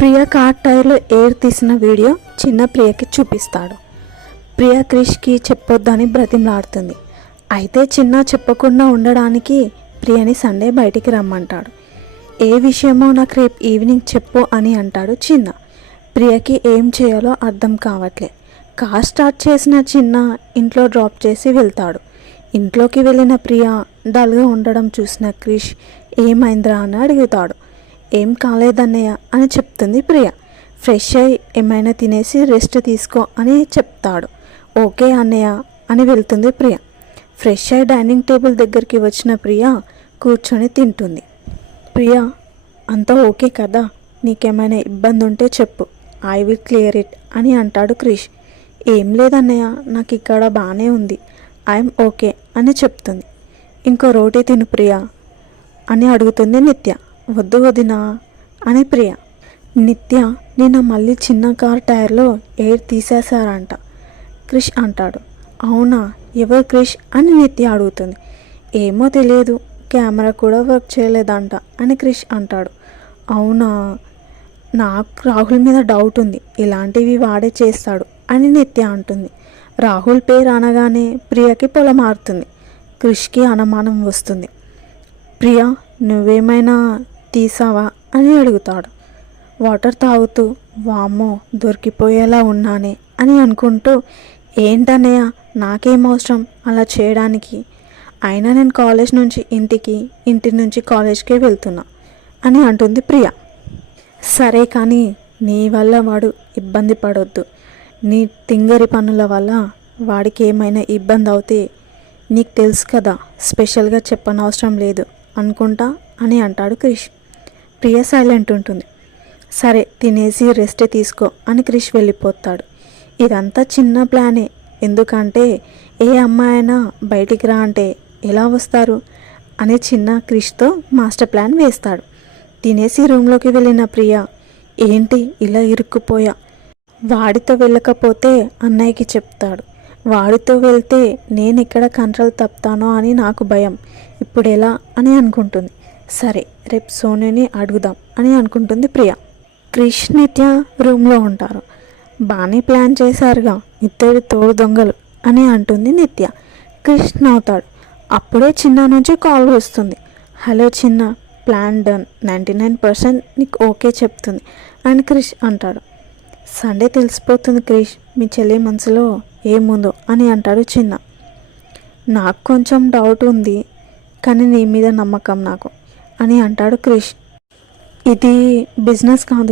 ప్రియ car టైర్లో air తీసిన video చిన్న ప్రియకి చూపిస్తాడు. ప్రియ క్రిష్కి చెప్పొద్దని బ్రతిమలాడుతుంది. అయితే చిన్న చెప్పకుండా ఉండడానికి ప్రియని సండే బయటికి రమ్మంటాడు. ఏ విషయమో నాకు రేపు ఈవినింగ్ చెప్పు అని అంటాడు చిన్న. ప్రియకి ఏం చేయాలో అర్థం కావట్లే. కార్ స్టార్ట్ చేసిన చిన్న ఇంట్లో డ్రాప్ చేసి వెళ్తాడు. ఇంట్లోకి వెళ్ళిన ప్రియ డల్గా ఉండడం చూసిన క్రిష్ ఏమైందిరా అని అడుగుతాడు. ఏం కాలేదన్నయ్య అని చెప్తుంది ప్రియ. ఫ్రెష్ అయ్యి ఏమైనా తినేసి రెస్ట్ తీసుకో అని చెప్తాడు. ఓకే అన్నయ్య అని వెళ్తుంది ప్రియ. ఫ్రెష్ అయ్యి డైనింగ్ టేబుల్ దగ్గరికి వచ్చిన ప్రియ కూర్చొని తింటుంది. ప్రియ, అంతా ఓకే కదా, నీకేమైనా ఇబ్బంది ఉంటే చెప్పు, ఐ విల్ క్లియర్ ఇట్ అని అంటాడు క్రిష్. ఏం లేదన్నయ్య, నాకు ఇక్కడ బాగానే ఉంది, ఐఎమ్ ఓకే అని చెప్తుంది. ఇంకో రోటీ తిను ప్రియ అని అడుగుతుంది నిత్య. వద్దు వదినా అని ప్రియ. నిత్య, నిన్న మళ్ళీ చిన్న కార్ టైర్లో ఎయిర్ తీసేశారంట క్రిష్ అంటాడు. అవునా, ఎవరు క్రిష్ అని నిత్య అడుగుతుంది. ఏమో తెలియదు, కెమెరా కూడా వర్క్ చేయలేదంట అని క్రిష్ అంటాడు. అవునా, నాకు రాహుల్ మీద డౌట్ ఉంది, ఇలాంటివి వాడే చేస్తాడు అని నిత్య అంటుంది. రాహుల్ పేరు అనగానే ప్రియకి పొలమారుతుంది. క్రిష్కి అనుమానం వస్తుంది. ప్రియ, నువ్వేమైనా తీసావా అని అడుగుతాడు. వాటర్ తాగుతూ వామ్మో దొరికిపోయేలా ఉన్నానే అని అనుకుంటూ, ఏంటన్నయ్య నాకేం అవసరం అలా చేయడానికి, అయినా నేను కాలేజ్ నుంచి ఇంటికి, ఇంటి నుంచి కాలేజ్కే వెళ్తున్నా అని అంటుంది ప్రియ. సరే కానీ నీ వల్ల వాడు ఇబ్బంది పడొద్దు, నీ తింగరి పనుల వల్ల వాడికి ఏమైనా ఇబ్బంది అవుతే నీకు తెలుసు కదా, స్పెషల్గా చెప్పనవసరం లేదు అనుకుంటా అని అంటాడు క్రిష్. ప్రియ సైలెంట్ ఉంటుంది. సరే తినేసి రెస్ట్ తీసుకో అని క్రిష్ వెళ్ళిపోతాడు. ఇదంతా చిన్న ప్లానే, ఎందుకంటే ఏ అమ్మాయి అయినా బయటికి రా అంటే ఎలా వస్తారు అని చిన్న క్రిష్తో మాస్టర్ ప్లాన్ వేస్తాడు. తినేసి రూమ్లోకి వెళ్ళిన ప్రియ, ఏంటి ఇలా ఇరుక్కుపోయా, వాడితో వెళ్ళకపోతే అన్నయ్యకి చెప్తాడు, వాడితో వెళ్తే నేను ఎక్కడ కంట్రోల్ తప్పుతానో అని నాకు భయం, ఇప్పుడు ఎలా అని అనుకుంటుంది. సరే రేపు సోనుని అడుగుదాం అని అనుకుంటుంది ప్రియ. క్రిష్ నిత్య రూమ్లో ఉంటారు. బాగానే ప్లాన్ చేశారుగా, ఇద్దరు తోడు దొంగలు అని అంటుంది నిత్య. క్రిష్ నవ్వుతాడు. అప్పుడే చిన్న నుంచి కాల్ వస్తుంది. హలో చిన్న, ప్లాన్ డన్, 99% నీకు ఓకే చెప్తుంది అని క్రిష్ అంటాడు. సండే తెలిసిపోతుంది క్రిష్, మీ చెల్లి మనసులో ఏముందో అని అంటాడు చిన్న. నాకు కొంచెం డౌట్ ఉంది, కానీ నీ మీద నమ్మకం నాకు అని అంటాడు క్రిష్. ఇది బిజినెస్ కాదు